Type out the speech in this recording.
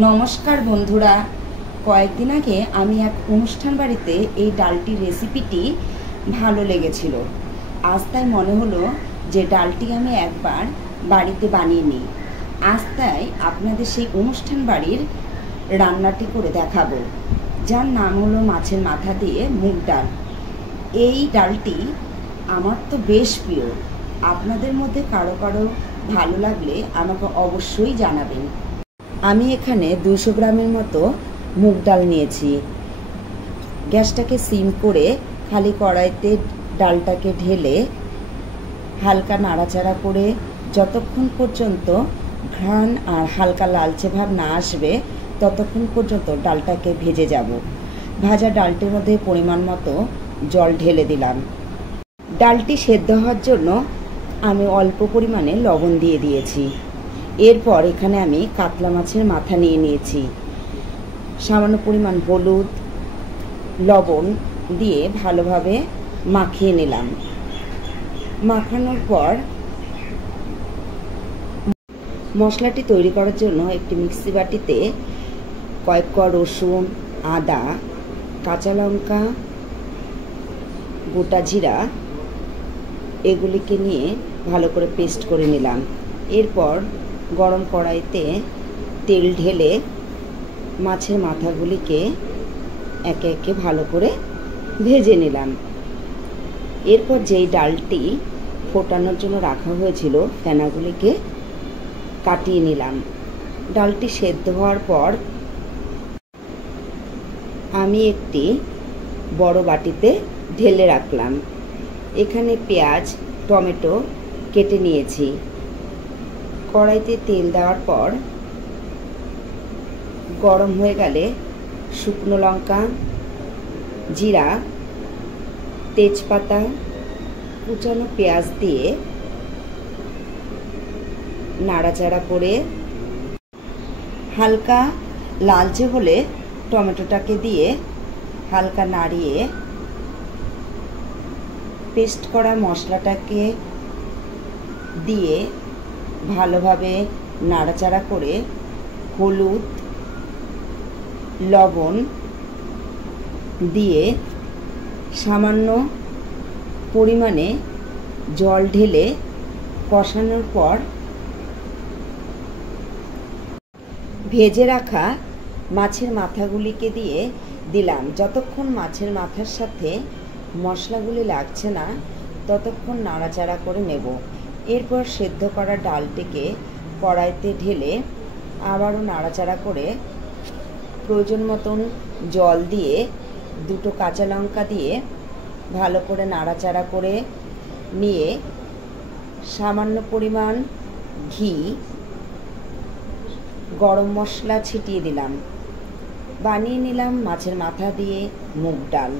নমস্কার বন্ধুরা, কয়েকদিন আগে আমি এক অনুষ্ঠান বাড়িতে এই ডালটির রেসিপিটি ভালো লেগেছিল। আজ তাই মনে হলো যে ডালটি আমি একবার বাড়িতে বানিয়ে নিই। আজ তাই আপনাদের সেই অনুষ্ঠান বাড়ির রান্নাটি করে দেখাবো, যার নাম হলো মাছের মাথা দিয়ে মুগ ডাল। এই ডালটি আমার তো বেশ প্রিয়। আপনাদের মধ্যে কারো কারো ভালো লাগলে আমাকে অবশ্যই জানাবেন। আমি এখানে 200 গ্রামের মতো মুগ ডাল নিয়েছি। গ্যাসটাকে সিম করে খালি কড়াইতে ডালটাকে ঢেলে হালকা নাড়াচাড়া করে যতক্ষণ পর্যন্ত ঘ্রাণ আর হালকা লালচে ভাব না আসবে ততক্ষণ পর্যন্ত ডালটাকে ভেজে যাব। ভাজা ডালটির মধ্যে পরিমাণ মতো জল ঢেলে দিলাম। ডালটি সেদ্ধ হওয়ার জন্য আমি অল্প পরিমাণে লবণ দিয়ে দিয়েছি। এরপর এখানে আমি কাতলা মাছের মাথা নিয়ে নিয়েছি। সামান্য পরিমাণ হলুদ, লবণ দিয়ে ভালোভাবে মাখিয়ে নিলাম। মাখানোর পর মশলাটি তৈরি করার জন্য একটি মিক্সি বাটিতে কয়েক কোয়া রসুন, আদা, কাঁচা লঙ্কা, গোটা জিরা এগুলিকে নিয়ে ভালো করে পেস্ট করে নিলাম। এরপর গরম কড়াইতে তেল ঢেলে মাছের মাথাগুলিকে একে একে ভালো করে ভেজে নিলাম। এরপর যেই ডালটি ফোটানোর জন্য রাখা হয়েছিল ফেনাগুলিকে কাটিয়ে নিলাম। ডালটি সেদ্ধ হওয়ার পর আমি একটি বড় বাটিতে ঢেলে রাখলাম। এখানে পেঁয়াজ, টমেটো কেটে নিয়েছি। কড়াইতে তেল দেওয়ার পর গরম হয়ে গেলে শুকনো লঙ্কা, জিরা, তেজপাতা, কুচানো পেঁয়াজ দিয়ে নাড়াচাড়া করে হালকা লালচে হলে টমেটোটাকে দিয়ে হালকা নাড়িয়ে পেস্ট করা মশলাটাকে দিয়ে ভালোভাবে নাড়াচাড়া করে হলুদ, লবণ দিয়ে সামান্য পরিমাণে জল ঢেলে কষানোর পর ভেজে রাখা মাছের মাথাগুলিকে দিয়ে দিলাম। যতক্ষণ মাছের মাথার সাথে মশলাগুলি লাগছে না ততক্ষণ নাড়াচাড়া করে নেব। এরপর সেদ্ধ করা ডালটিকে কড়াইতে ঢেলে আবারও নাড়াচাড়া করে প্রয়োজন মতন জল দিয়ে দুটো কাঁচা লঙ্কা দিয়ে ভালো করে নাড়াচাড়া করে নিয়ে সামান্য পরিমাণ ঘি, গরম মশলা ছিটিয়ে দিলাম। বানিয়ে নিলাম মাছের মাথা দিয়ে মুগ ডাল।